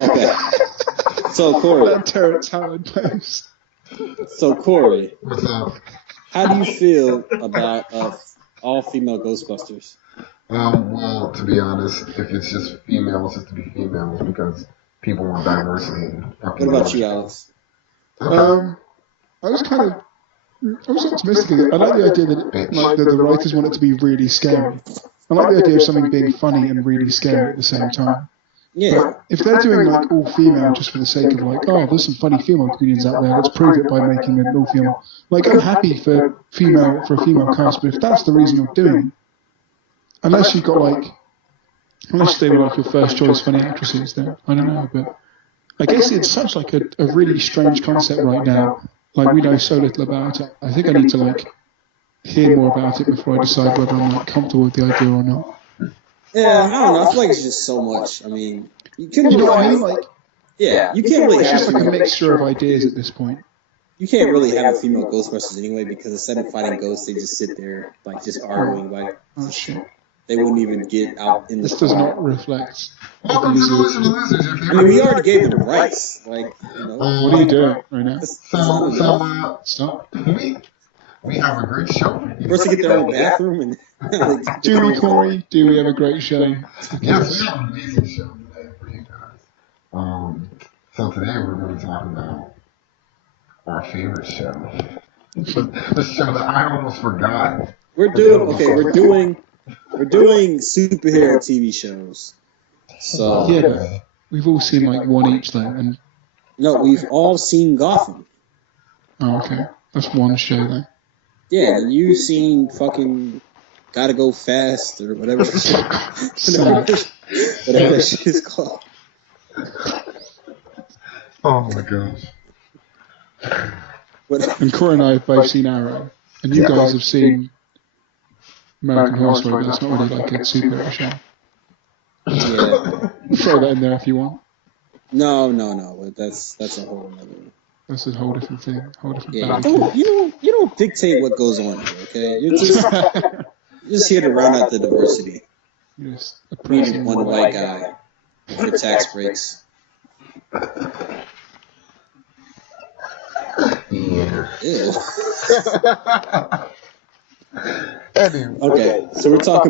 Okay. So Corey. That Terrence Howard post. So Corey, What's up? how do you feel about all female Ghostbusters? Well, to be honest, if it's just females, just to be females because people want diversity in What fucking about movies. you, Alex? Um, I was kind of, I was optimistic. I like the idea that, like, the writers want it to be really scary. I like the idea of something being funny and really scary at the same time. Yeah. But if they're doing like all female just for the sake of like, oh, there's some funny female comedians out there, let's prove it by making them all female. Like, I'm happy for a female cast, but if that's the reason you're doing it, unless you've got like, unless they were like your first choice funny actresses, then I don't know. But I guess it's such like a really strange concept right now. Like, we know so little about it. I think I need to like hear more about it before I decide whether I'm like comfortable with the idea or not. Yeah, I don't know. I feel like it's just so much. I mean, you couldn't You know really what I mean? have, Like, yeah, you can't really it's have just like a female, mixture of ideas at this point. you can't really have a female Ghostbusters anyway because instead of fighting ghosts, they just sit there like just arguing. Like Oh shit! they wouldn't even get out in the This does car. not reflect. Welcome to the Listen to Losers. If I mean, we already gave them rights. Like, What are you doing right now? that's not enough. Stop. we have a great show. First, they get their own bathroom, and like, Do we, Corey? Do we have a great show? Yes, we have an amazing show today for you guys. So today we're going to talk about our favorite show. The show that I almost forgot. we're doing superhero TV shows. So Yeah, but we've all seen like one each though, and no, we've all seen Gotham. oh, okay, that's one show though. Yeah, you've seen fucking Gotta Go Fast or whatever. So, Whatever that shit is called. Oh my gosh. But, and Corey and I have both seen Arrow, and you guys have seen American Horror Story. But that's not really like a superhero show. yeah. Throw that in there if you want. No. But that's a whole other. That's a whole different thing. Whole different Yeah, bag. you don't dictate what goes on here, okay? You're just here to round out the diversity. Yes, We need one white guy for tax breaks. Yeah. Ew. Anyway. Okay, so let's talk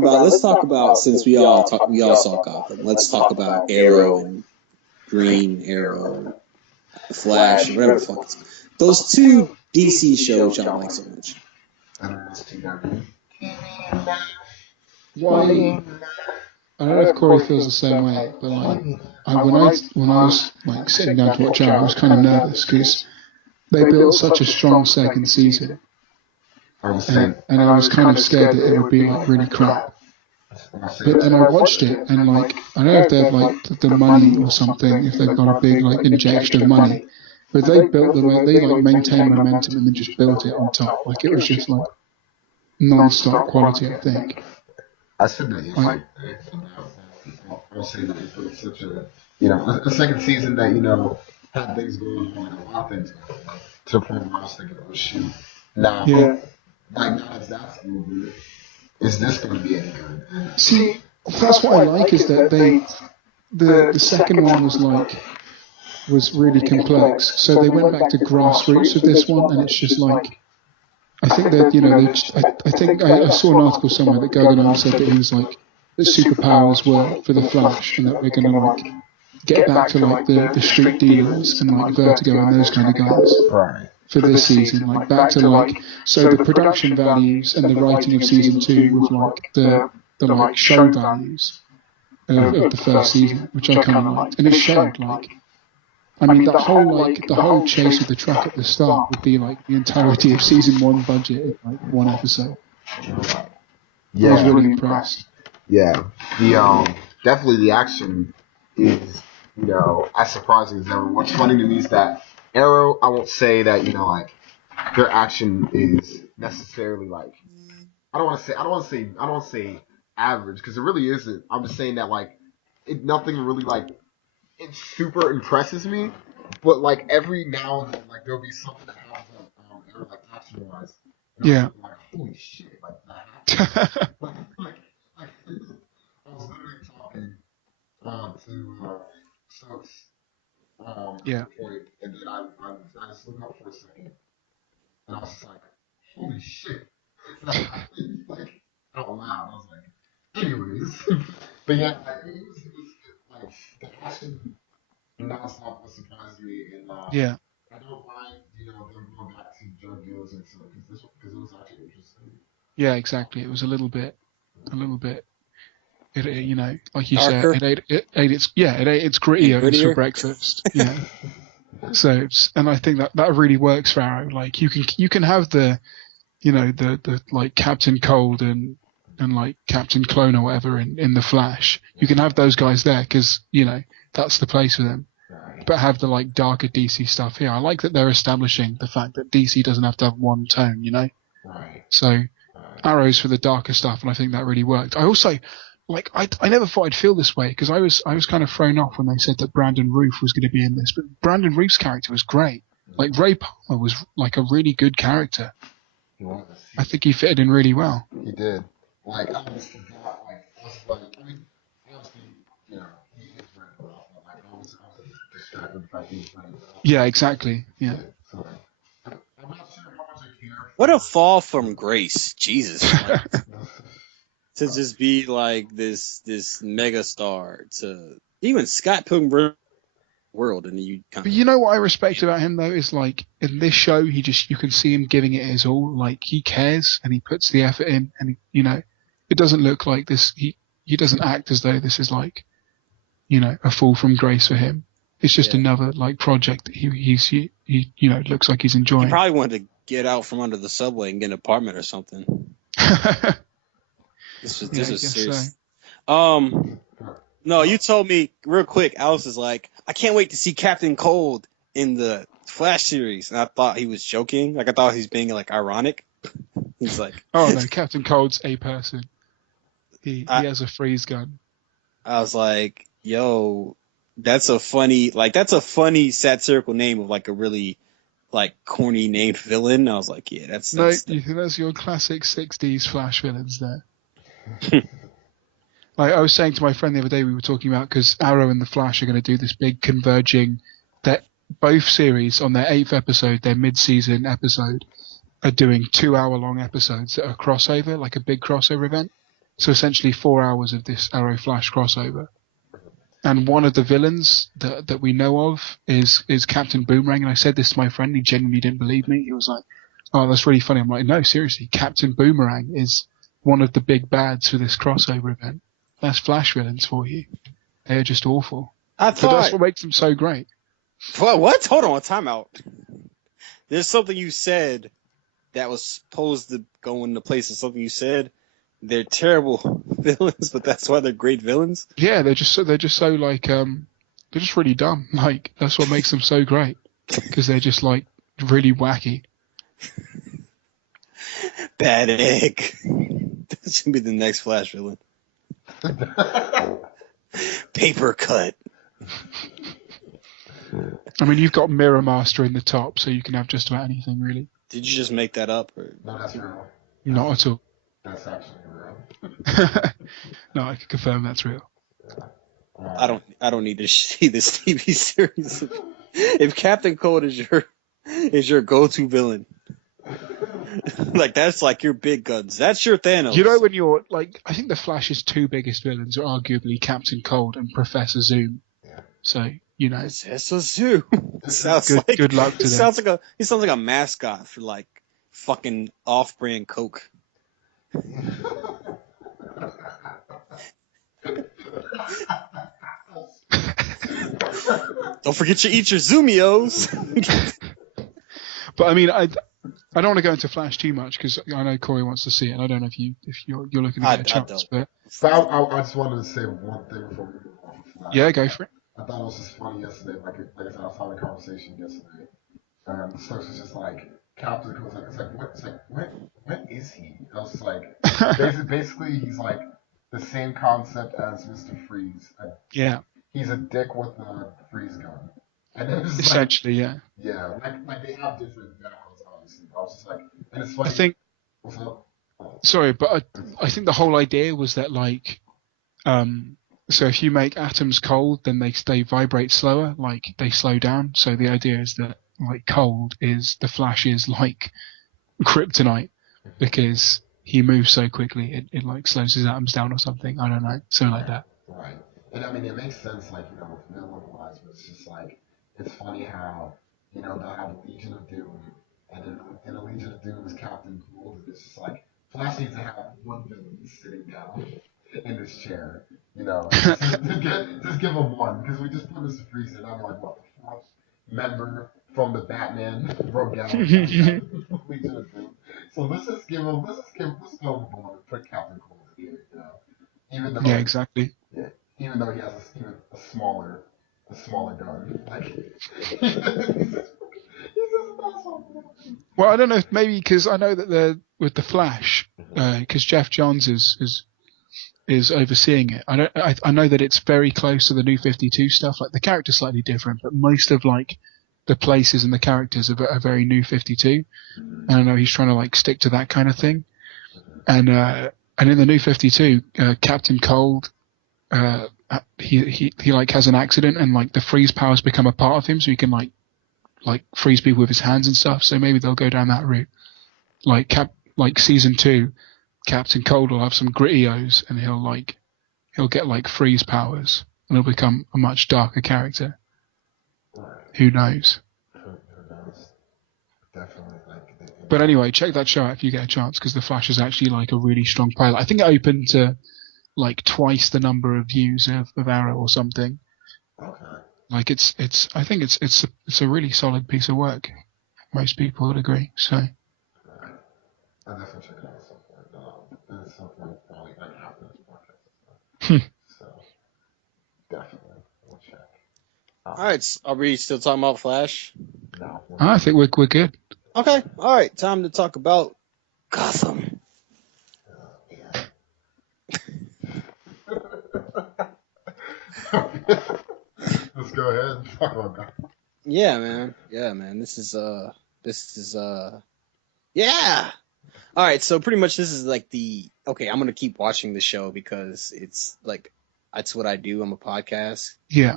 about since we all saw Gotham. Let's talk about Arrow and Green Arrow, and Flash, whatever the fuck. Those two DC shows y'all like so much. I don't know. Why? I don't know if Corey feels the same way, but like, when I was like sitting down to watch Arrow, I was kind of nervous because they built such a strong second season, and I was kind of scared that it would be like really crap. But then I watched it, and like, I don't know if they have like the money or something, if they've got a big like injection of money, but they built they like maintained momentum and then just built it on top. Like, it was just like non-stop quality, I think. I said that yesterday. I'll say that it was such a second season that had things going on, a lot of things going on. To the point where I was thinking, oh shoot, now, Yeah. like now it's that's over. Is this going to be any good? See, that's what I like is that the second one was really complex. So they went back to grassroots with this one, and it's just like, I think that I think I saw an article somewhere that Guggenheim said that he was like, the superpowers were for the Flash, and that we're gonna like get back to like the street dealers and like Vertigo and those kind of guys Right. for this season, like back to like, so the production values and the writing of season 2 with like the like show values of the first season, which I kind of liked, and it showed like. I mean, the whole chase of the truck at the start would be like the entirety of season 1 budget in like one episode. I was really impressed. Yeah. The definitely the action is as surprising as ever. What's funny to me is that Arrow, I won't say that like their action is necessarily like I don't want to say average because it really isn't. I'm just saying that like nothing really like it super impresses me, but like every now and then like there'll be something that happens Arrow like action wise. Yeah. Like holy shit, like that. I was literally talking to so Yeah. At the point, and then I just looked up for a second, and I was just like, holy shit. Like, out loud. I was like, anyways. But yeah, like, it was like, the action nonstop what surprised me, and Yeah. I don't mind, them going back to drug dealers and stuff because it was actually interesting. Yeah, exactly. It was a little bit. Like you said, Darker it ate its and grittios for grittier. breakfast. Yeah. So, and I think that really works for Arrow. Like you can have the like Captain Cold and like Captain Clone or whatever in the Flash. You can have those guys there because that's the place for them. But have the like darker DC stuff here. I like that they're establishing the fact that DC doesn't have to have one tone. Right. So Arrow's for the darker stuff, and I think that really worked. I also like I never thought I'd feel this way because I was kind of thrown off when they said that Brandon Routh was going to be in this, but Brandon Routh's character was great. Like Ray Palmer was like a really good character. I think he fitted in really well. He did. Like, I almost forgot, I mean, obviously, he is Red Ralph, but like, I was distracted with the fact he was Red Ralph. Yeah, exactly. Yeah. So, I'm not sure how much I care. What a fall from grace, Jesus! To just be like this mega star to even Scott Pilgrim world, and you kind But of. you know what I respect about him though is like in this show you can see him giving it his all. Like he cares and he puts the effort in, and it doesn't look like this. He doesn't act as though this is like a fall from grace for him. It's just another like project that he looks like he's He enjoying. probably wanted to get out from under the subway and get an apartment or something. This was serious. So. No, you told me real quick. Alice is like, I can't wait to see Captain Cold in the Flash series, and I thought he was joking. Like I thought he was being like ironic. He's like, oh no, Captain Cold's a person. He has a freeze gun. I was like, yo, that's a funny satirical name of like a really like corny named villain. I was like, yeah, that's your classic '60s Flash villains there. Like I was saying to my friend the other day, we were talking about because Arrow and the Flash are going to do this big converging. That both series on their 8th episode, their mid-season episode, are doing 2-hour-long episodes that are crossover, like a big crossover event. So essentially 4 hours of this Arrow Flash crossover. And one of the villains that we know of is Captain Boomerang. And I said this to my friend, he genuinely didn't believe me. He was like, "Oh, that's really funny." I'm like, "No, seriously, Captain Boomerang is one of the big bads for this crossover event. That's Flash villains for you. They're just awful." But that's what makes them so great. What? Hold on, time out. There's something you said that was supposed to go into place of something you said. They're terrible villains, but that's why they're great villains. Yeah, they're just so like they're just really dumb. Like that's what makes them so great because they're just like really wacky. Bad Egg. That should be the next Flash villain. Paper cut. I mean, you've got Mirror Master in the top, so you can have just about anything, really. Did you just make that up? Or? No, that's real. Not at all. That's actually real. No, I can confirm that's real. I don't need to see this TV series. If Captain Cold is your go-to villain, like that's like your big guns. That's your Thanos. You know when you're like, I think the Flash's 2 biggest villains are arguably Captain Cold and Professor Zoom. Yeah. So Professor Zoom. Sounds good luck to them. He sounds like a mascot for like fucking off-brand Coke. Don't forget to eat your Zoomios. But I mean, I don't want to go into Flash too much because I know Corey wants to see it. And I don't know if you're looking to get a chance, but I just wanted to say one thing before we move on. Yeah, go for it. I thought it was just funny yesterday. Like I said, I was having a conversation yesterday, and Stokes was just like, Captain Cold's like, what is he? I was just like, basically, he's like the same concept as Mr. Freeze. Yeah. He's a dick with a freeze gun. And it was essentially, yeah. Yeah, like they have different backgrounds, obviously. I was just like, and it's funny. I think. Sorry, but I think the whole idea was that like, So if you make atoms cold, then they vibrate slower, like they slow down. So the idea is that like cold is the Flash is like kryptonite because he moves so quickly it like slows his atoms down or something. I don't know, something like that. Right. And I mean, it makes sense, like, villain-wise, but it's just like, it's funny how, they'll have a Legion of Doom, and then in a Legion of Doom is Captain Cold, and it's just like, Flash needs to have one villain sitting down in his chair, just give him one, because we just put this freezer, and I'm like, what, the fourth member from the Batman broke out Legion of Doom. So let's go with one and put Captain Cold in here, even Yeah, though exactly. yeah, even though he has a smaller gun. Like, he's just an asshole. Well, I don't know if maybe because I know that with the Flash, because Jeff Johns is overseeing it. I know that it's very close to the New 52 stuff. Like the character's slightly different, but most of like the places and the characters are very New 52. And I know he's trying to like stick to that kind of thing. And in the New 52, Captain Cold, he like has an accident and like the freeze powers become a part of him, so he can like freeze people with his hands and stuff. So maybe they'll go down that route. Like season 2, Captain Cold will have some gritty-os and he'll get like freeze powers and he'll become a much darker character. Who knows? Who knows? Definitely. But anyway, check that show out if you get a chance, because the Flash is actually like a really strong pilot. I think it opened to like twice the number of views of Arrow or something. Okay. Like I think it's a really solid piece of work. Most people would agree. So. Right. I'll definitely check it out at some point. And it's something probably like after this podcast. So definitely, we'll check. All right, are we still talking about Flash? No. I think we're good. Okay, all right. Time to talk about Gotham. Let's go ahead and talk about that. Yeah, man. This is yeah. All right, so pretty much this is like I'm gonna keep watching the show because it's like that's what I do. I'm a podcast. Yeah.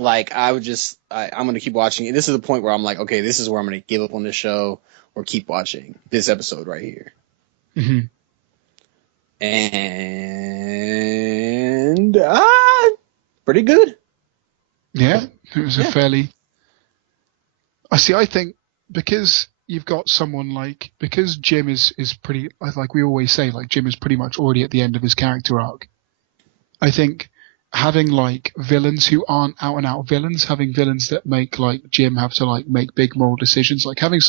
Like I'm gonna keep watching it. This is the point where I'm like, okay, this is where I'm gonna give up on the show or keep watching this episode right here. Mm-hmm. And pretty good. Yeah, it was a fairly. I think because you've got someone because Jim is pretty, like we always say, like Jim is pretty much already at the end of his character arc. I think having like villains who aren't out and out villains, having villains that make like Jim have to like make big moral decisions, like having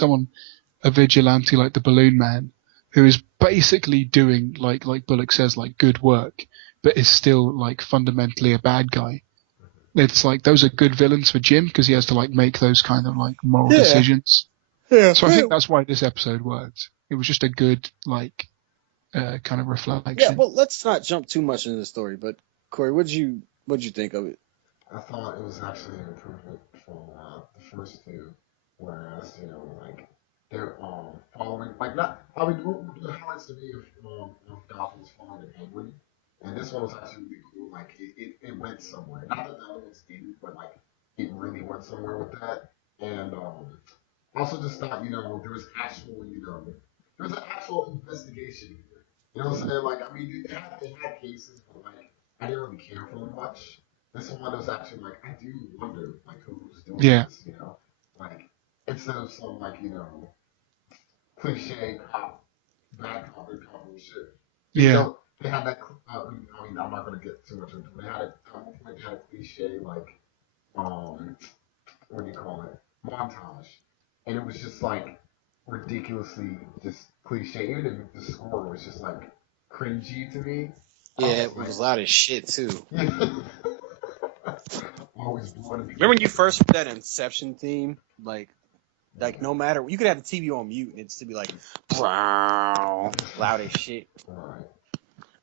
a vigilante like the Balloon Man, who is basically doing like Bullock says, like good work, but is still like fundamentally a bad guy. It's like those are good villains for Jim because he has to like make those kind of like moral decisions. Yeah. So I think that's why this episode worked. It was just a good kind of reflection. Yeah, well, let's not jump too much into the story, but Corey, what'd you think of it? I thought it was actually an improvement from the first two, whereas like they're following not. I mean, the highlights to me of Gotham was following the Penguin, and this one was actually really cool. Like it went somewhere. Not that the other ones didn't, but like it really went somewhere with that. And also just thought there was an actual investigation here. You know what I'm saying? Like I mean, they had cases, but like I didn't really care for them much. This one was actually like I do wonder like who's doing this, like instead of some cliche cop, bad cop, good cop bullshit. They had that. I mean, I'm not gonna get too much into it. They had a cliche what do you call it, montage, and it was just like ridiculously just cliche. Even if the score was just like cringy to me. Yeah, it was loud as shit too. Always blood. Remember when you first heard that Inception theme? Like no matter, you could have the TV on mute and it'd still be like, wow, loud as shit. Right.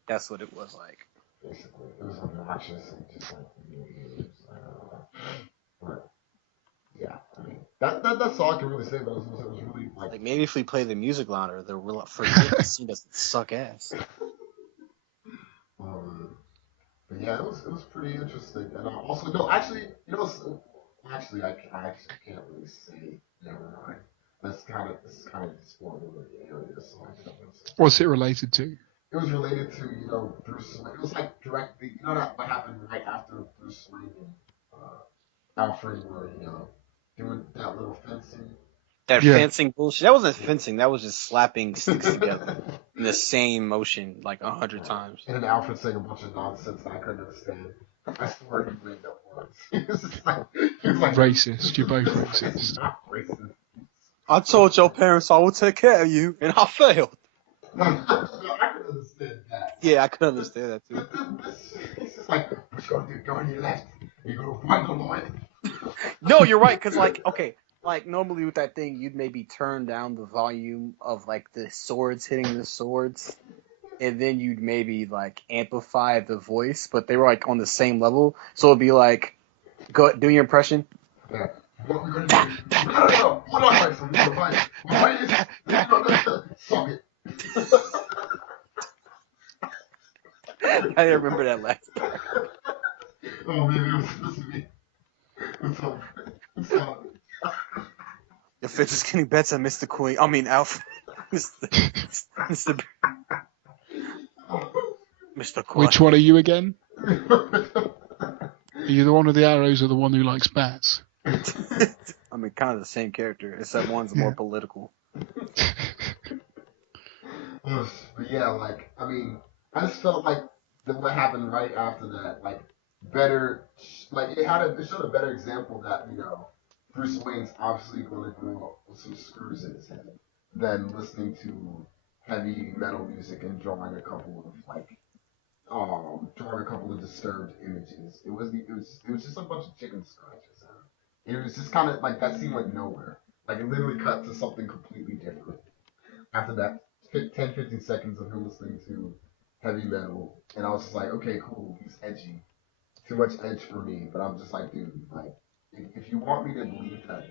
That's what it was like. Basically, it was obnoxious and just like, but yeah, I mean, that's all I can really say. But it was really like maybe if we play the music louder, the scene doesn't suck ass. yeah, it was pretty interesting. And also, no, actually, actually, I actually can't really say. Never mind. This is kind of spoiler area, so I can't really say. What's it related to? It was related to Bruce Wayne. It was like directly that what happened right after Bruce Wayne and Alfred were doing that little fencing. That Yeah. fencing bullshit. That wasn't fencing. That was just slapping sticks together in the same motion like 100 times. And then Alfred saying a bunch of nonsense that I couldn't understand. I swear he made up words. He was like Racist. You're both racist. Not racist. I told your parents I would take care of you, and I failed. No, I could understand that. Yeah, I could understand that too. He's just like, what you gonna do? Go on your left. You go right on the right. No, you're right, because, like, okay, like, normally with that thing, you'd maybe turn down the volume of, like, the swords hitting the swords, and then you'd maybe, like, amplify the voice, but they were, like, on the same level, so it'd be like, go, do your impression. Yeah. What we're gonna do? No. Hold on, right from the right. Right is suck it. I didn't remember that last part. Oh, maybe it was supposed to be. It's all. Your fits is getting better, Mr. Queen. I mean, Alpha. Mr. Queen. Which one are you again? Are you the one with the arrows or the one who likes bats? I mean, kind of the same character, except one's more political. But yeah, like, I mean, I just felt like what happened right after that, like, better, like, it showed a better example that, Bruce Wayne's obviously going to grow up with some screws in his head than listening to heavy metal music and drawing a couple of disturbed images. It was just a bunch of chicken scratches. It was just kind of like that seemed like nowhere. Like it literally cut to something completely different. After that 10, 15 seconds of him listening to heavy metal, and I was just like, okay, cool, he's edgy. Too much edge for me, but I'm just like, dude, like, if you want me to believe that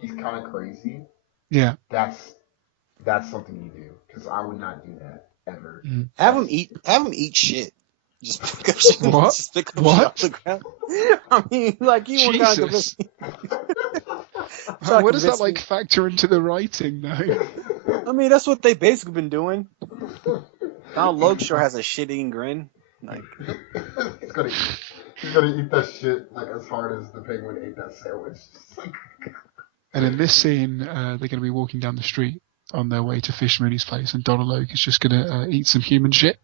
he's kind of crazy, yeah, that's something you do, because I would not do that ever. Mm. Have him eat shit. Just pick up shit. What? Just pick up What? shit off the ground. I mean, like you were kind of Jesus. Where does that like factor into the writing though? I mean, that's what they basically been doing. Donald Logue has a shit-eating grin. Like he's gonna eat that shit like as hard as the penguin ate that sandwich. And in this scene, they're going to be walking down the street on their way to Fish Mooney's place, and Donald Logue is just going to eat some human shit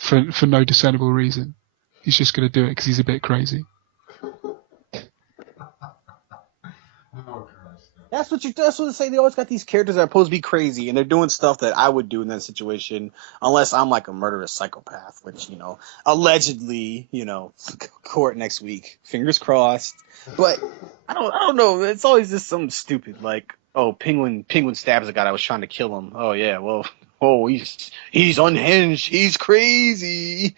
for no discernible reason. He's just going to do it because he's a bit crazy. That's what they say. They always got these characters that are supposed to be crazy, and they're doing stuff that I would do in that situation, unless I'm like a murderous psychopath, which allegedly, court next week. Fingers crossed. But I don't know. It's always just something stupid, like penguin stabs a guy that was trying to kill him. Oh yeah, well, he's unhinged. He's crazy.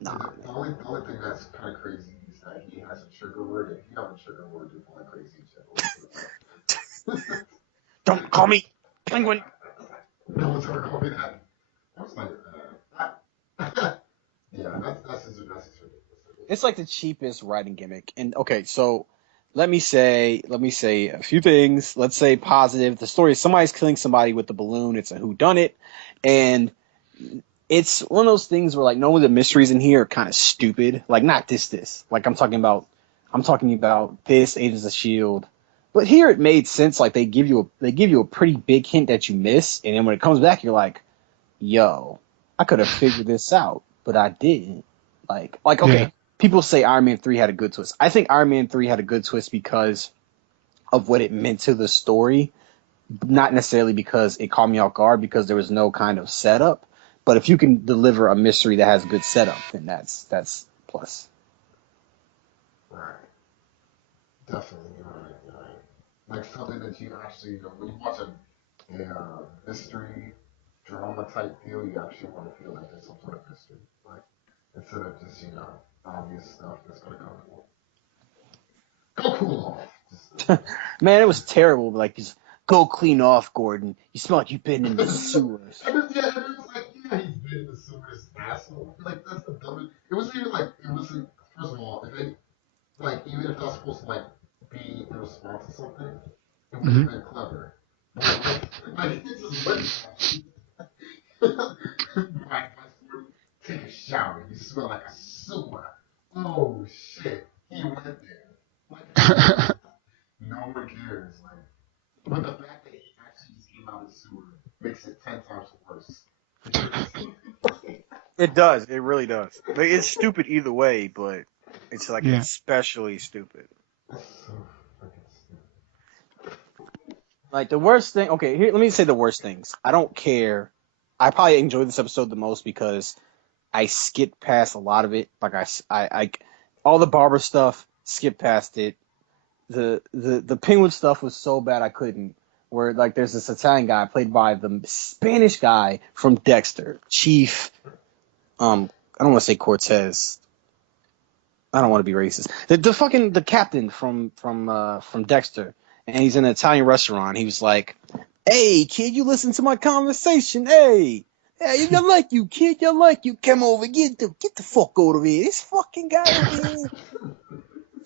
Nah. The only thing that's kind of crazy is that he has a trigger word, and if you have a trigger word, you're probably crazy. Don't call me penguin. No one's ever called me that. I was like, yeah, that's his ridiculous. It's like the cheapest writing gimmick. And okay, so let me say a few things. Let's say positive. The story is somebody's killing somebody with the balloon. It's a whodunit, and it's one of those things where like normally the mysteries in here are kind of stupid. Like not this. Like I'm talking about this Agents of S.H.I.E.L.D. But here it made sense. Like they give you a pretty big hint that you miss, and then when it comes back, you're like, yo, I could have figured this out, but I didn't. Like okay. Yeah. People say Iron Man 3 had a good twist. I think Iron Man 3 had a good twist because of what it meant to the story, not necessarily because it caught me off guard because there was no kind of setup. But if you can deliver a mystery that has good setup, then that's plus. Right. Definitely, right. Like something that you actually, when you watch a mystery drama type deal, you actually want to feel like there's some sort of mystery, like instead of just obvious stuff that's gonna go cool off. Man, it was terrible. Like just go clean off, Gordon. You smell like you've been in the sewers. And it was like, yeah, he's in the sewer's asshole. Like that's the dumbest. It wasn't even like it wasn't. First of all, if it like even if that's supposed to like be a response to something, it would have been clever. Like it just went. Like take a shower. You smell like a sewer. Oh shit, he went there. Like no one cares. Like, but the fact that he actually just came out of the sewer makes it 10 times worse. It does. It really does. Like, it's stupid either way, but it's like especially stupid. Like the worst thing. Okay, here. Let me say the worst things. I don't care. I probably enjoyed this episode the most because I skipped past a lot of it. Like I all the barber stuff, skipped past it. The penguin stuff was so bad I couldn't. Where like there's this Italian guy played by the Spanish guy from Dexter, Chief. I don't want to say Cortez. I don't want to be racist. The captain from Dexter, and he's in an Italian restaurant. He was like, "Hey kid, you listen to my conversation. Hey, you like you kid, you like you. Come over, get the fuck over here. This fucking guy over here.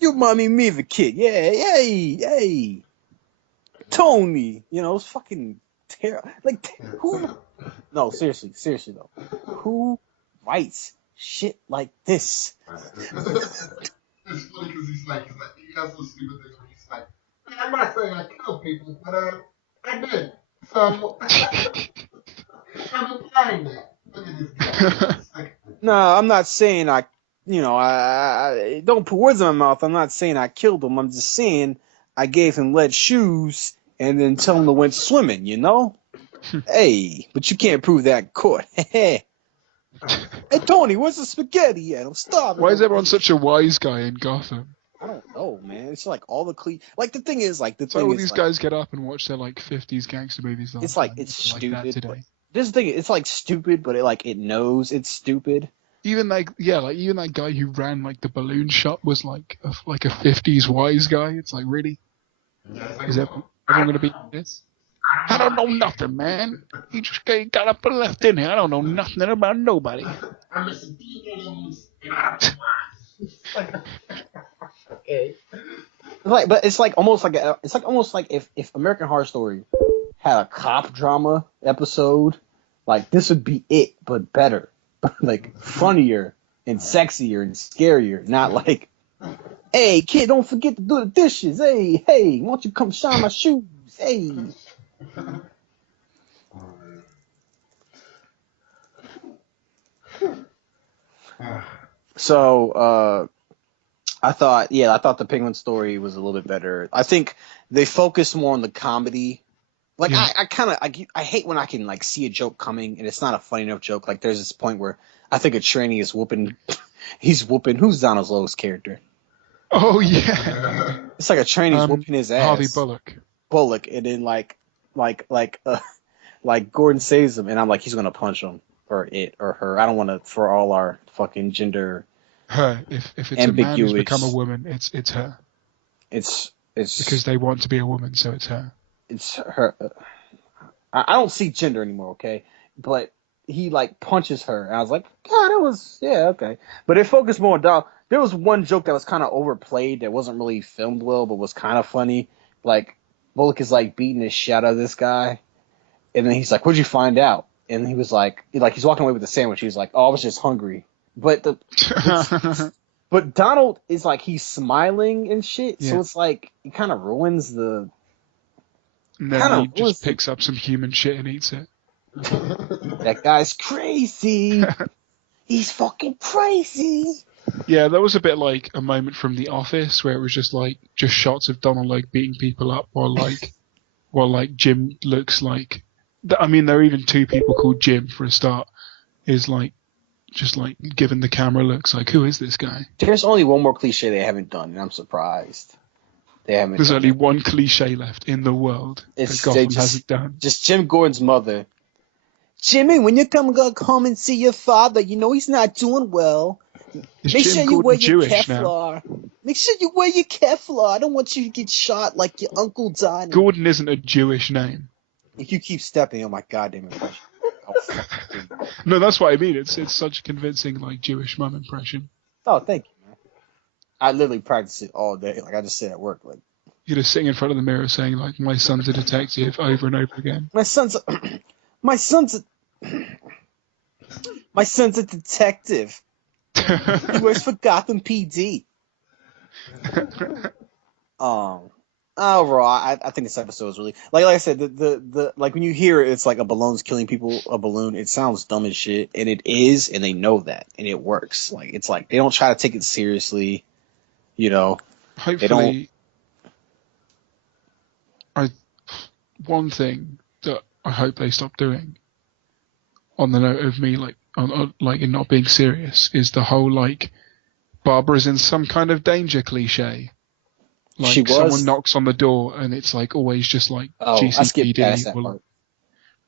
You mommy me the kid. Yeah, hey, Tony. You know, it's fucking terrible. Like who? No, seriously though, who writes shit like this? It's funny because he's like, he has those stupid things where he's like, I'm not saying I kill people, but I did. So I'm implying that. Look at this guy. No, I'm not saying I don't put words in my mouth. I'm not saying I killed him. I'm just saying I gave him lead shoes and then tell him to went swimming, you know? Hey, but you can't prove that in court. Hey, Tony, where's the spaghetti at? I'm starving. Why is everyone such a wise guy in Gotham? I don't know, man. It's like all the like the thing is like So all these guys get up and watch their like 50s gangster movies. It's like it's stupid. Like today. This thing, it's like stupid, but it knows it's stupid. Even even that guy who ran like the balloon shop was like a 50s wise guy. It's like really, is everyone gonna be this? I don't know nothing, man. He just got up and left in here. I don't know nothing about nobody. I'm missing demons. Okay. But it's almost like if American Horror Story had a cop drama episode, like this would be it, but better, like funnier and sexier and scarier. Not like, hey kid, don't forget to do the dishes. Hey, why don't you come shine my shoes? Hey. So I thought the Penguin story was a little bit better. I think they focused more on the comedy. Like I hate when I can like see a joke coming and it's not a funny enough joke. Like there's this point where I think a tranny is whooping who's Donald Lowe's character? Oh yeah. It's like a tranny's whooping his ass. Harvey Bullock, and then like Gordon saves him and I'm like he's gonna punch him or it or her. I don't want to for all our fucking gender. Her. If it's ambiguous. A man who's become a woman, it's her. It's because they want to be a woman, so it's her. It's her. I don't see gender anymore, okay? But he like punches her, and I was like, God, that was okay. But it focused more on Donald. There was one joke that was kind of overplayed that wasn't really filmed well, but was kind of funny. Like Bullock is like beating the shit out of this guy, and then he's like, "What'd you find out?" And he was like he's walking away with the sandwich. He's like, "Oh, I was just hungry." But but Donald is like he's smiling and shit, so it's like it kind of ruins the. And then he just picks up some human shit and eats it. That guy's crazy. He's fucking crazy. Yeah, that was a bit like a moment from The Office where it was just shots of Donald like beating people up while Jim looks like. I mean, there are even two people called Jim for a start. Is like. Just like giving the camera looks like, who is this guy? There's only one more cliche they haven't done, and I'm surprised they haven't. There's only one cliche left in the world that Gotham hasn't done. Just Jim Gordon's mother. Jimmy, when you come home and see your father, you know he's not doing well. Make sure you wear your Kevlar. Make sure you wear your Kevlar. I don't want you to get shot like your uncle died. Gordon isn't a Jewish name. If you keep stepping on my goddamn impression, I'll No, that's what I mean. It's such a convincing like Jewish mum impression. Oh, thank you, man. I literally practice it all day. Like I just sit at work. Like You're just sitting in front of the mirror saying like, "My son's a detective," over and over again. my son's, my son's, my son's a detective. He works for Gotham PD. Overall, I think this episode is really like I said, the like when you hear it, it's like a balloon's killing people, a balloon. It sounds dumb as shit, and it is, and they know that, and it works. Like it's like they don't try to take it seriously, you know. Hopefully, one thing that I hope they stop doing, on the note of me like like in not being serious, is the whole like Barbara's in some kind of danger cliche. Like someone knocks on the door and it's like always just like GCPD or like,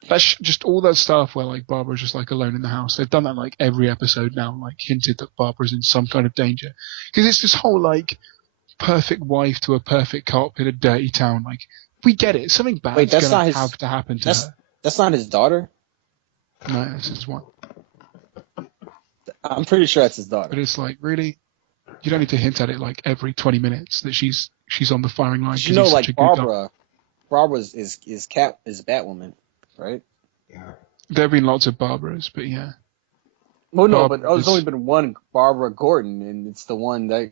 that's just all that stuff where like Barbara's just like alone in the house. They've done that like every episode now, like hinted that Barbara's in some kind of danger because it's this whole like perfect wife to a perfect cop in a dirty town. Like we get it, something bad's gonna have to happen to her. That's not his daughter. No, this is one. I'm pretty sure that's his daughter. But it's like really, you don't need to hint at it like every 20 minutes that she's on the firing line. You know, like Barbara is Batwoman, right? Yeah. There have been lots of Barbaras, but yeah. Well, no, but there's only been one Barbara Gordon, and it's the one that.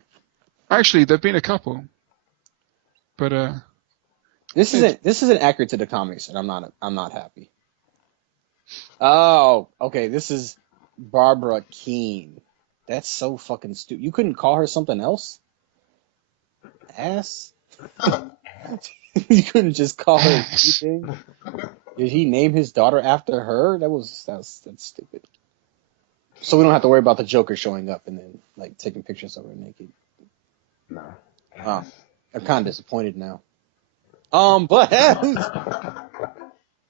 Actually, there've been a couple, but this isn't accurate to the comics, and I'm not happy. Oh, okay. This is Barbara Keene. That's so fucking stupid. You couldn't call her something else? Ass? You couldn't just call her anything? Did he name his daughter after her? That's stupid. So we don't have to worry about the Joker showing up and then like taking pictures of her naked. No. I'm kind of disappointed now. But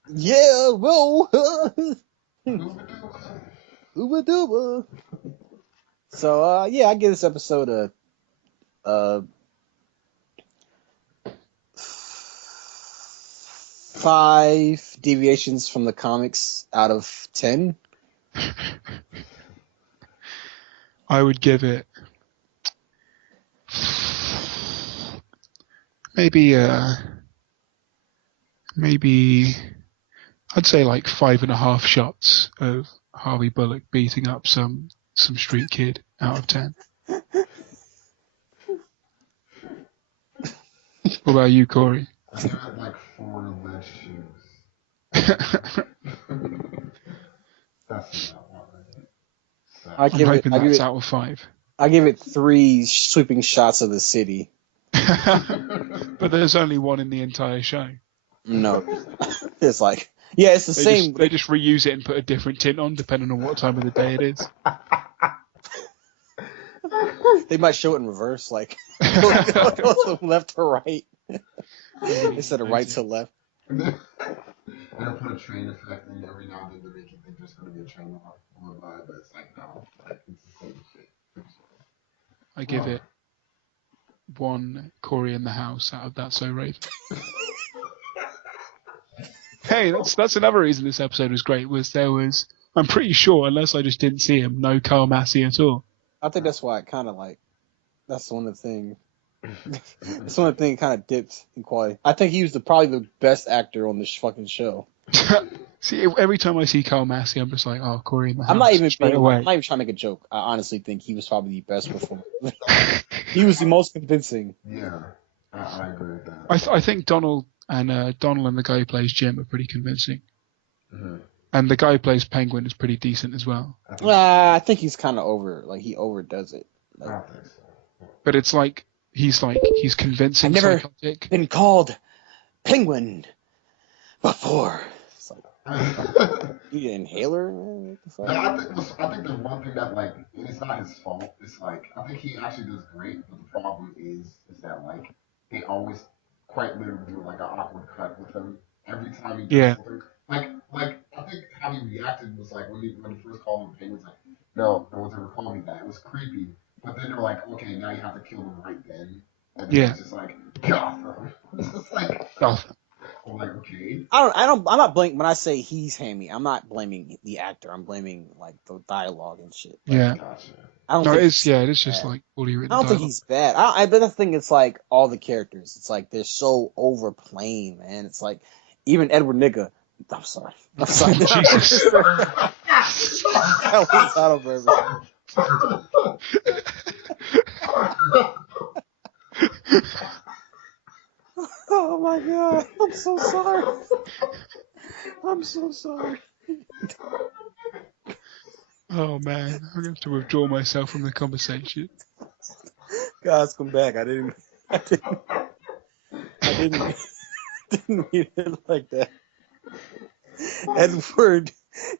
yeah, whoa. Uba duba. So yeah, I give this episode a 5 deviations from the comics out of 10. I would give it maybe I'd say like 5.5 shots of Harvey Bullock beating up some street kid out of 10. What about you, Corey? I give it like 4 lead shoes. That's not what I did. I'm hoping that's out of 5. I give it 3 sweeping shots of the city. But there's only one in the entire show. No. It's like, yeah, it's the same. They just reuse it and put a different tint on depending on what time of the day it is. They might show it in reverse, like go from left to right instead of right to left. And I'll put a train effect in every now and then to make you think there's going to be a train on by, but it's like, no, like, it's the same shit. I give it 1 Corey in the house out of That's So Raven. Hey, that's another reason this episode was great, I'm pretty sure, unless I just didn't see him, no Carl Massey at all. I think that's why it kind of like, that's one of the things. That's one of the things kind of dipped in quality. I think he was probably the best actor on this fucking show. See, every time I see Carl Massey, I'm just like, oh, Corey in the house. I'm not even trying to make a joke. I honestly think he was probably the best performer. He was the most convincing. Yeah, I agree with that. I think Donald and the guy who plays Jim are pretty convincing. Mm-hmm. And the guy who plays Penguin is pretty decent as well. I think he's kind of he overdoes it. I don't think so. But it's like he's convincing. I've never psychotic. been called Penguin before. It's like, you an inhaler? What the fuck? I think the one thing that like, and it's not his fault. It's like I think he actually does great, but the problem is that like they always quite literally do like an awkward cut with him every time he does something. Like I think how he reacted was like when he first called him Penguin, was like, no one's ever called me that. It was creepy. But then they're like, okay, now you have to kill him right then. And then it's just like, Gotham. It's just like, Gotham. I'm like, okay. I'm not blaming when I say he's hammy. I'm not blaming the actor. I'm blaming like the dialogue and shit. Like, Yeah. Gotcha. I don't No, think it is. he's Yeah, it is just bad. like poorly I written don't think dialogue. he's bad. But the thing it's like all the characters. It's like they're so overplaying, man. It's like even Edward Nigga. I'm sorry. Oh, Jesus. That was out of everything. Oh my god! I'm so sorry. I'm so sorry. Oh man, I'm going to have to withdraw myself from the conversation. Guys, come back. I didn't didn't mean it like that. Edward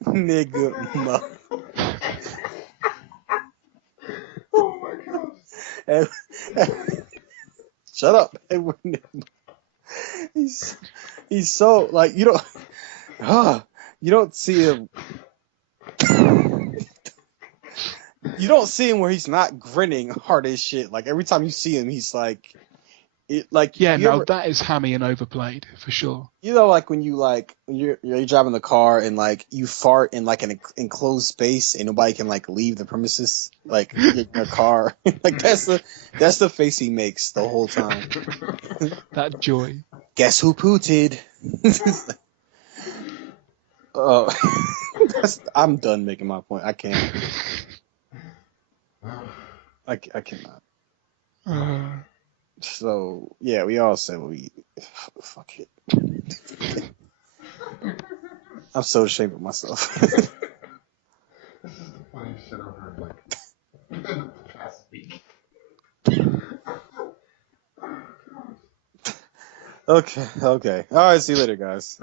Nigga Muff. Oh my gosh. Shut up, Edward Nigma. He's so like you don't see him. You don't see him where he's not grinning hard as shit. Like every time you see him, he's like, Yeah, you no, ever, that is hammy and overplayed for sure. like when you're driving the car and like you fart in like an enclosed space and nobody can like leave the premises, like in a car. Like that's the face he makes the whole time. That joy. Guess who pooted? I'm done making my point. I can't. I cannot. So yeah, we all said fuck it. I'm so ashamed of myself. This is the funniest shit I've heard like in the past week. Okay. All right, see you later, guys.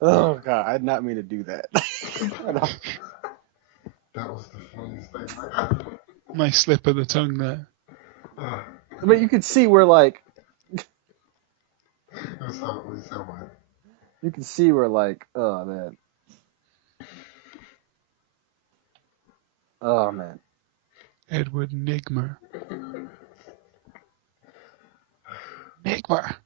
Oh god, I did not mean to do that. That was the funniest thing. Nice slip of the tongue there. I mean, you could see where like you can see where like oh man. Edward Nigma. Nigma.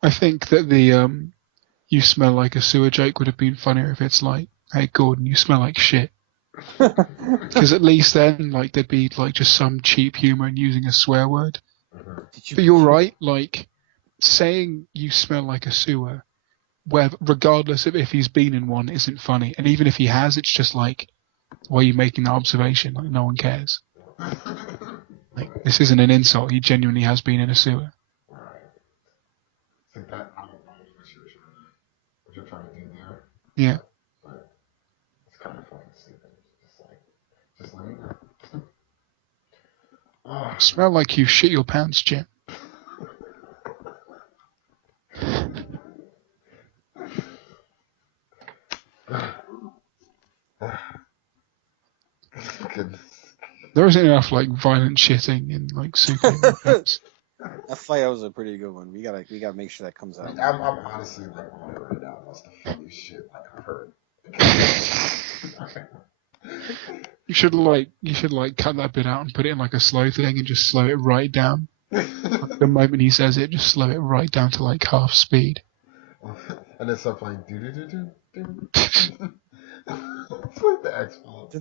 I think that the you smell like a sewer joke would have been funnier if it's like, hey Gordon, you smell like shit. Because at least then, like, there'd be like just some cheap humor in using a swear word. But you're right, like saying you smell like a sewer, where regardless of if he's been in one, isn't funny. And even if he has, it's just like, why are you making that observation? Like no one cares. Like this isn't an insult. He genuinely has been in a sewer. Like that, I don't know what you're trying to do there. Yeah. But it's kind of fucking stupid. Just let me know. Smell like you shit your pants, Jim. There isn't enough like violent shitting in like superhero films. That fight was a pretty good one. We gotta make sure that comes out. I'm honestly like on it right now. That's the funniest shit like I've heard. You should cut that bit out and put it in like a slow thing and just slow it right down. Like, the moment he says it, just slow it right down to like half speed. And then start playing It's like the X-Files.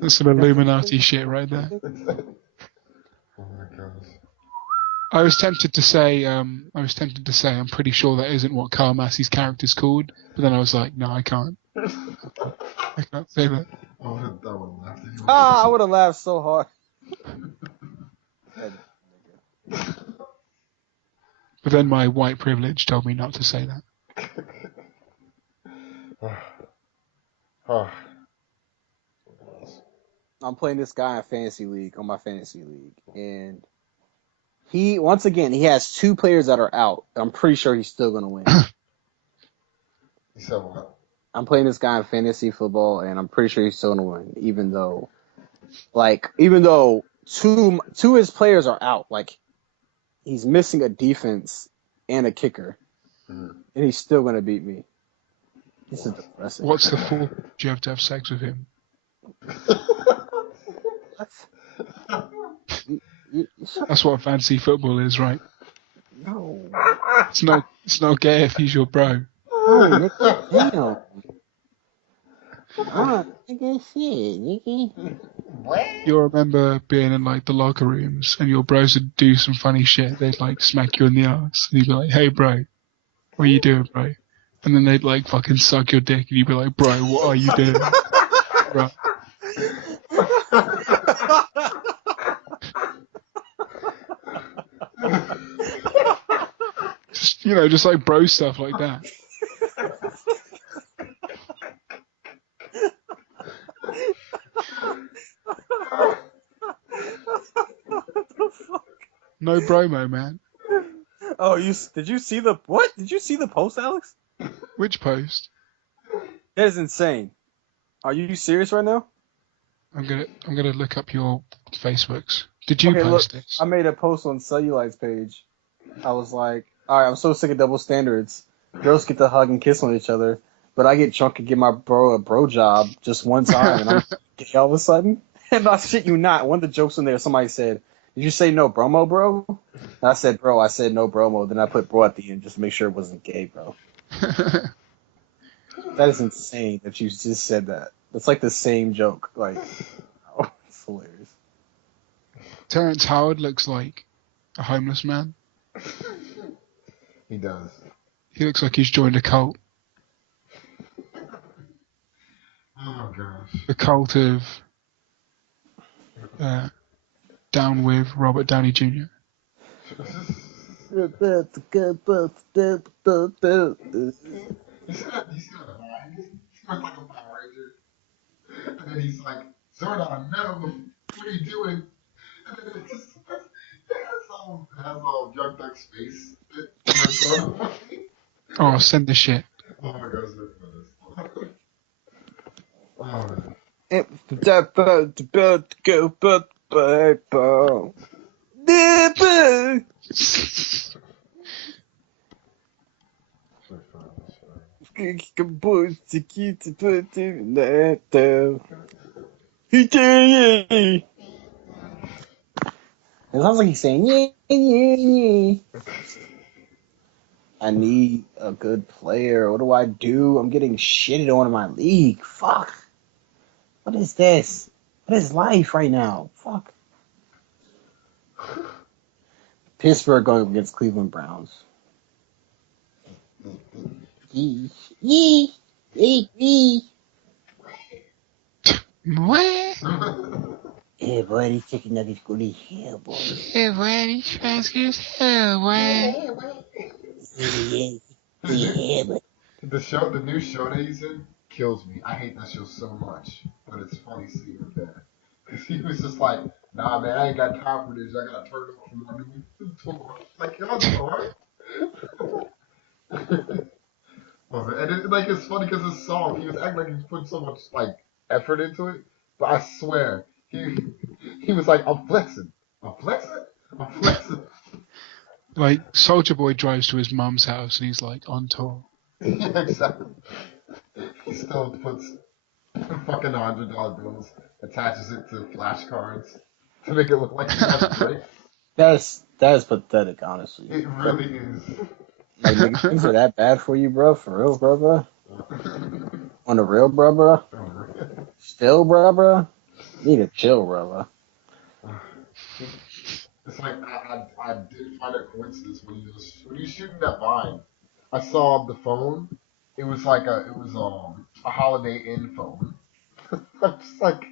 That's some Illuminati shit right there. Oh my gosh. I was tempted to say I'm pretty sure that isn't what Carl Massey's character's called, but then I was like, no, I can't. I can't say that. I would have laughed. I would have laughed so hard. But then my white privilege told me not to say that. I'm playing this guy in fantasy league on my fantasy league, and he has two players that are out. I'm pretty sure he's still gonna win. You said what? I'm playing this guy in fantasy football, and I'm pretty sure he's still gonna win, even though two of his players are out. Like he's missing a defense and a kicker, and he's still gonna beat me. This is depressing. What's the fourth? Do you have to have sex with him? What? You That's what fantasy football is, right? no. It's not gay if he's your bro. No, nigga. Damn. Nigga, shit, nigga. You'll remember being in like the locker rooms and your bros would do some funny shit. They'd like smack you in the ass and you'd be like, "Hey, bro, what are you doing, bro?" And then they'd like fucking suck your dick and you'd be like, "Bro, what are you doing, bro?" Just like bro stuff like that. No bromo, man. Oh, did you see the what? Did you see the post, Alex? Which post? That is insane. Are you serious right now? I'm gonna look up your Facebooks. Did you post this? I made a post on Cellulite's page. I was like, all right, I'm so sick of double standards. Girls get to hug and kiss on each other, but I get drunk and give my bro a bro job just one time, and I'm gay all of a sudden. And I shit you not. One of the jokes in there, somebody said, "Did you say no bromo, bro?" And I said, "Bro, I said no bromo." Then I put bro at the end just to make sure it wasn't gay, bro. That is insane that you just said that. It's like the same joke. Like, oh, it's hilarious. Terrence Howard looks like a homeless man. He does. He looks like he's joined a cult. Oh gosh. The cult of down with Robert Downey Jr. He's got a mind. He's like a Power Ranger. And then he's like, Zordon, no, what are you doing? And then it just has all Young Duck's face. Oh, send the shit. Oh my god, look at this. Oh. It sounds like he's saying, yeah, yeah, yeah. I need a good player. What do I do? I'm getting shitted on in my league. Fuck. What is this? What is life right now? Fuck. Pittsburgh going against Cleveland Browns. Yee. Yee. Yee. Yee. What? Hey, boy, these chicken nuggets go to hell, boy. Hey, boy, these transcripts hell, boy. Yeah, but The new show that he's in kills me. I hate that show so much, but it's funny seeing him there. Cause he was just like, nah, man, I ain't got time for this. I gotta turn it off from my new tour. Like, y'all alright? And it's funny because his song, he was acting like he was putting so much like effort into it, but I swear he was like, I'm flexing. Like, Soulja Boy drives to his mum's house and he's like, on tour. Yeah, exactly. He still puts fucking $100 bills, attaches it to flashcards to make it look like he has a break. that is pathetic, honestly. It really is. Like, nigga, things are that bad for you, bro? For real, bro? On the real, bro? Still, bro? You need to chill, bro. It's like I did find a coincidence when he was shooting that Vine. I saw the phone. It was a Holiday Inn phone. I'm just like,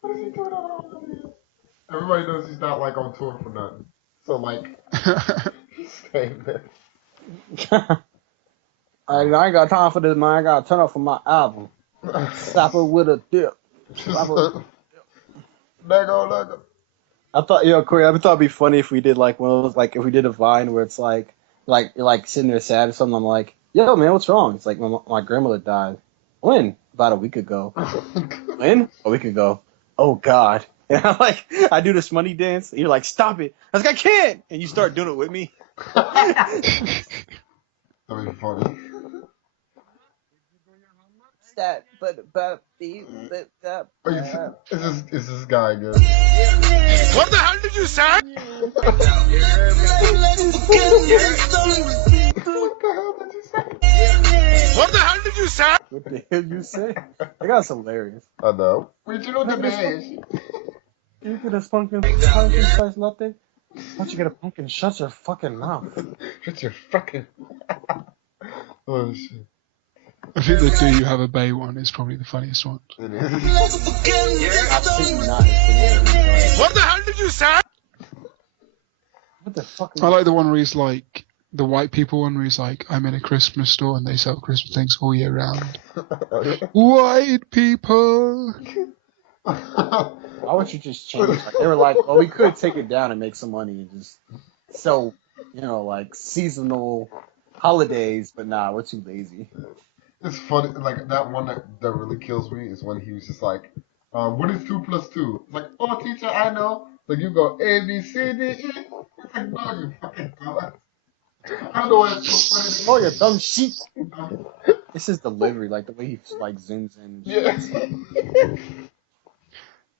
what is he doing on Holiday Inn? Everybody knows he's not like on tour for nothing. So like, he's staying there. I ain't got time for this, man. I gotta turn off for my album. Slap it with a dip. Lego. I thought, Corey, I thought it'd be funny if we did like one of those, like if we did a Vine where it's like you're like sitting there sad or something. I'm like, yo, man, what's wrong? It's like my grandmother died. When? About a week ago. When? A week ago. Oh God. And I do this money dance. And you're like, stop it. I was like, I can't. And you start doing it with me. That'd be funny. that? But Is this guy again? What the hell did you say? What the hell did you say? What the hell did you say? What the hell you say? That guy's hilarious. I know. Regional demand. You get a pumpkin spice latte? Why don't you get a pumpkin? Shut your fucking mouth. Shut your fucking. Oh shit. I think the "Do You Have a Bay" one is probably the funniest one. It is. Absolutely not. It's What the hell did you say? what the fuck? I like the one where he's like, the white people one where he's like, I'm in a Christmas store and they sell Christmas things all year round. White people! Why would you just change? Like, they were like, well, we could take it down and make some money and just sell, like seasonal holidays, but nah, we're too lazy. It's funny, like that one that really kills me is when he was just like, what is 2 plus 2? It's like, oh teacher, I know. So you go A, B, C, D, E. It's like, no, you fucking dumbass. I don't know why it's so funny. Oh, you dumb sheep. It's his delivery, like the way he like zooms in. Yeah.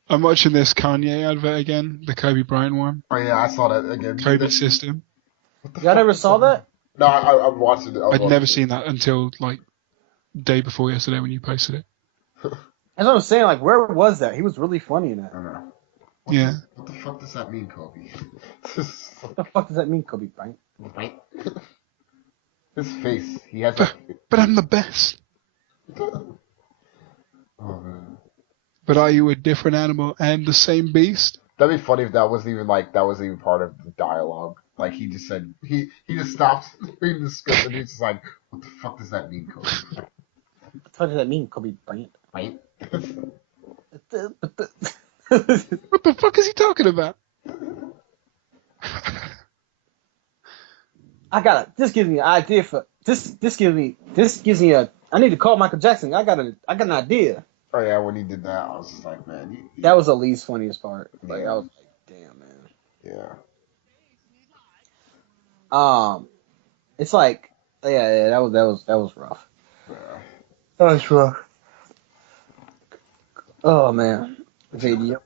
I'm watching this Kanye advert again, the Kobe Bryant one. Oh yeah, I saw that again. Kobe system. Y'all never saw that? No, I watched it. I'd never seen that until like day before yesterday when you posted it. That's what I'm saying. Like, where was that? He was really funny in that. I don't know. Yeah. What the fuck does that mean, Kobe? What the fuck does that mean, Kobe Bryant? His face. He has that. But I'm the best. Oh man. But are you a different animal and the same beast? That'd be funny if that wasn't even part of the dialogue. Like he just said he just stops reading the script and he's just like, what the fuck does that mean, Kobe? What does that mean, Kobe Bryant? Right? What the fuck is he talking about? This gives me an idea for this gives me a. I need to call Michael Jackson. I got an idea. Oh yeah, when he did that, I was just like, man. That was the least funniest part. Like I was like, damn, man. Yeah. It's like, yeah, that was rough. Yeah. That was rough. Oh man, JD,